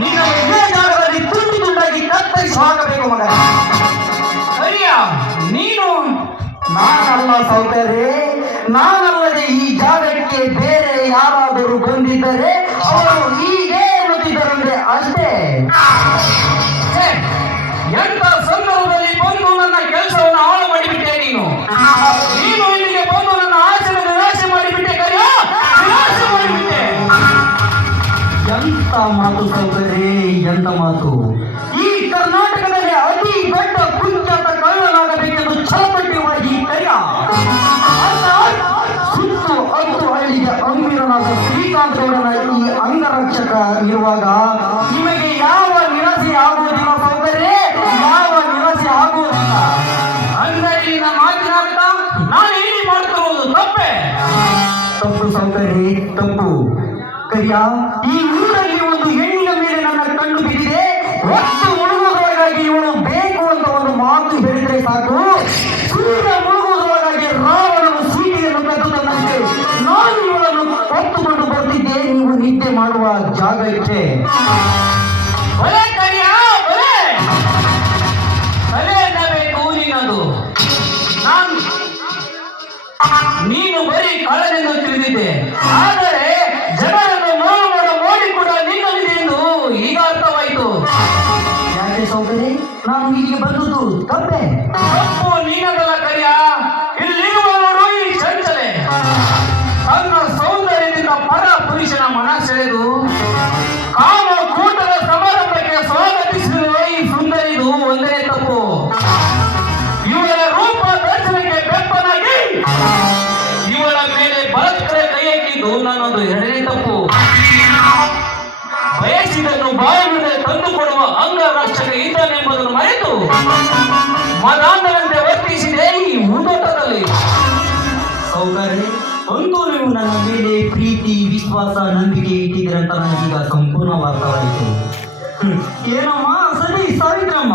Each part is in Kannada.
ನಿನ್ನ ಇದೇ ಜಾಗದಲ್ಲಿ ತುಂಡು ತುಂಡಾಗಿ ಕತ್ತರಿಸಿ ಹಾಕಬೇಕು ಮಗ. ಸರಿಯ ನೀನು ನಾನಲ್ಲ ಸೌಕರ್ಯ, ನಾನಲ್ಲದೆ ಈ ಜಾಗಕ್ಕೆ ಬೇರೆ ಯಾರಾದರೂ ಬಂದಿದ್ದರೆ ಅವರು ಹೀಗೆ ಎನ್ನುತ್ತಿದ್ದರಂತೆ ಅಷ್ಟೇ. ಛೇ, ಎಂತ ಸಂದರ್ಭದಲ್ಲಿ ಬಂದು ನನ್ನ ಕೆಲಸವನ್ನು ಹಾಳು ಮಾಡಿಬಿಟ್ಟೆ ನೀನು. ನೀನು ಇಲ್ಲಿಗೆ ಬಂದು ನನ್ನ ಆಸೆಯನ್ನು ನಿರಾಶೆ ಮಾಡಿಬಿಟ್ಟೆ ಕರಿಯ, ನಿರಾಶೆ ಮಾಡಿಬಿಟ್ಟೆ. ಎಂತ ಮಾತು ಸೌಕರ್ಯ, ಎಂತ ಮಾತು. ಈ ಕರ್ನಾಟಕದಲ್ಲಿ ಅತಿ ದೊಡ್ಡ ಕುಖ್ಯಾತ ಕಳ್ಳನಾಗಬೇಕೆಂದು ಛಲಪಟ್ಟಿರುವ ಈ ಕರಿಯ ಸುತ್ತು 10 ಹಳ್ಳಿಗೆ ಅಂಬೀರನಾದ ಶ್ರೀಕಾಂತ್ ಗೌಡನ ಈ ಅಂಗರಕ್ಷಕ ಇರುವಾಗ ನಿಮಗೆ ಯಾವ ನಿರಾಸೆ ಆಗುವುದಿಲ್ಲ ಸೌಕರ್ಯ, ಯಾವ ನಿರಾಸೆ ಆಗುವುದಿಲ್ಲ. ಅಂದರೆ ನಿನ್ನ ಮಾತಿನಾರ್ಥ ನಾನು ಇಲ್ಲಿ ಮಾಡ್ತಿರುವುದು ತಪ್ಪೆ. ತಪ್ಪು ಸೌಕರ್ಯ, ತಪ್ಪು. ಕರಿಯ, ಈ ಊರಲ್ಲಿ ಒಂದು ಹೆಣ್ಣಿನ ಮೇಲೆ ನನ್ನ ಕಣ್ಣು ಬಿದ್ದಿದೆ. ಒಟ್ಟು ಮುಳುಗುವುದರೊಳಗಾಗಿ ಇವಳು ಬೇಕು ಅಂತ ಒಂದು ಮಾತು ಹೇಳಿದ್ರೆ ಸಾಕು, ಸೂರ್ಯ ಮುಳುಗುವುದರೊಳಗಾಗಿ ರಾವಣನು ಸೀಟಿಯನ್ನು ಕದ್ದು ತಂದಂತೆ ನಾನು ಇವಳನ್ನು ಹೊತ್ತುಕೊಂಡು ಬರ್ತಿದ್ದೆ ನೀವು ನಿದ್ದೆ ಮಾಡುವ ಜಾಗಕ್ಕೆ. ಬಲೆ ಕರಿಯ, ಬಲೆ ಬಲೆ ಎನ್ನಬೇಕು ನಿನ್ನದು. ನೀನು ಬರೀ ಕಳ್ಳನೆಂದು ತಿಳಿದಿದ್ದೆ, ಆದರೆ ಜನರನ್ನು ನೋವು ಮಾಡಿ ಕೂಡ ನಿನ್ನಲ್ಲಿದೆ ಎಂದು ಈಗ ಅರ್ಥವಾಯಿತು. ಯಾಕೆ ಸೌಕರ್ಯ, ನಾನು ಹೀಗೆ ಬಂದುದು ತಪ್ಪೆ? ತಪ್ಪು ನೀನದಲ್ಲ ಕರಿಯ. ಇಲ್ಲಿರುವವರು ಈ ಚಂಚಲೆ ತನ್ನ ಸೌಂದರ್ಯದಿಂದ ಪರ ಪುರುಷನ ಮನ ಸೆಳೆದು ಕಾಮ ಕೂಟದ ಸಮಾರಂಭಕ್ಕೆ ಸ್ವಾಗತಿಸಿರುವ ಈ ಸುಂದರಿದು ಒಂದೇ ತಪ್ಪು. ಇವಳ ರೂಪ ದರ್ಶನಕ್ಕೆ ಬೆಪ್ಪನಾಗಿ ಇವಳ ಮೇಲೆ ಬಲತ್ಕರ ಕೈ ಹಾಕಿದ್ದು ನನ್ನೊಂದು ಎರಡನೇ ತಪ್ಪು. ಬಯಸಿದನ್ನು ಬಾಯಿಗೆ ತಂದುಕೊಡುವ ಅಂಗರಕ್ಷಕ ಇದ್ದಾನೆಂಬುದನ್ನು ಮರೆತು ಮದಾಂಧನಂತೆ ವರ್ತಿಸಿದೆ ಈ ಮುಂದೋಟದಲ್ಲಿ. ಸೌಕರ್ಯ, ಅಂತೂ ನೀವು ನನ್ನ ಮೇಲೆ ಪ್ರೀತಿ, ವಿಶ್ವಾಸ, ನಂಬಿಕೆ ಇಟ್ಟಿದ್ದೀರ ಅಂತ ನನಗೀಗ ಸಂಪೂರ್ಣವಾಗ್ತವಾಯಿತು. ಏನಮ್ಮ ಸರಿ ಸಾವಿತ್ರಮ್ಮ,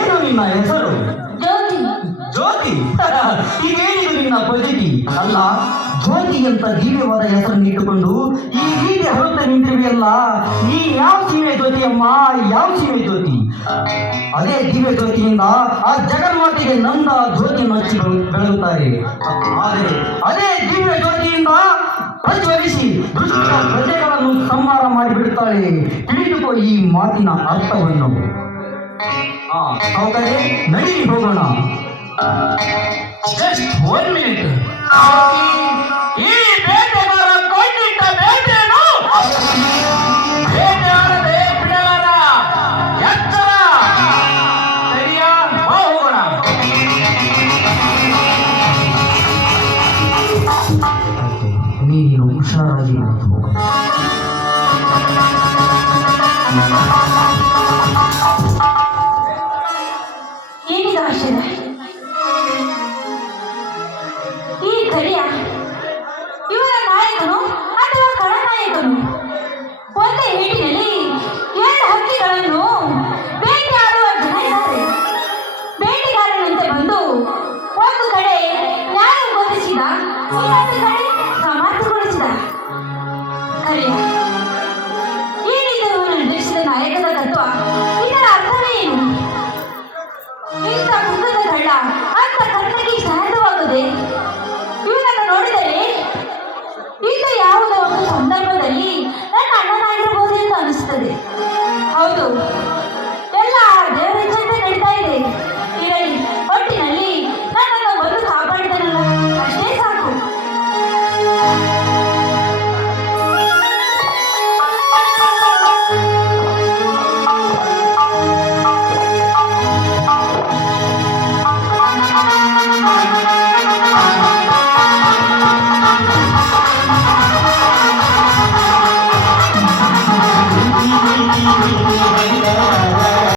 ಏನು ನಿನ್ನ ಹೆಸರು? ಜ್ಯೋತಿ. ಇದೇನಿದು ನಿನ್ನ ಪದ್ಧತಿ? ಅಲ್ಲ, ಜ್ಯೋತಿ ಅಂತ ದಿವ್ಯವಾದ ಹೆಸರನ್ನು ಇಟ್ಟುಕೊಂಡು ಈ ರೀತಿ ಹೊರತ ನಿಂತಿರುವೆಯಲ್ಲ, ನೀ ಯಾವ ಸೀಮೆ ಜ್ಯೋತಿಯಮ್ಮ, ಯಾವ ಸೀಮೆ ಜ್ಯೋತಿ? ಅದೇ ದಿವ್ಯ ಜ್ಯೋತಿಯಿಂದ ಆ ಜಗನ್ಮಾತೆಗೆ ನಂದ ಜ್ಯೋತಿಯನ್ನು ಹಚ್ಚಿ ಬೆಳಗುತ್ತಾರೆ. ಆದರೆ ಅದೇ ದಿವ್ಯ ಜ್ಯೋತಿಯಿಂದ ಪ್ರಜ್ವಲಿಸಿ ದುಷ್ಟ ಪ್ರಜೆಗಳನ್ನು ಸಂಹಾರ ಮಾಡಿಬಿಡುತ್ತಾಳೆ. ತಿಳಿದುಕೋ ಈ ಮಾತಿನ ಅರ್ಥವನ್ನು. ಸೌಕರ್ಯ, ನಡೀಲಿ ಹೋಗೋಣ. Just 1 minute. ಈ ಬೇಟೆಗಾರ ಕಣ್ಣಿಟ್ಟ ಬೇಟೆಯನ್ನು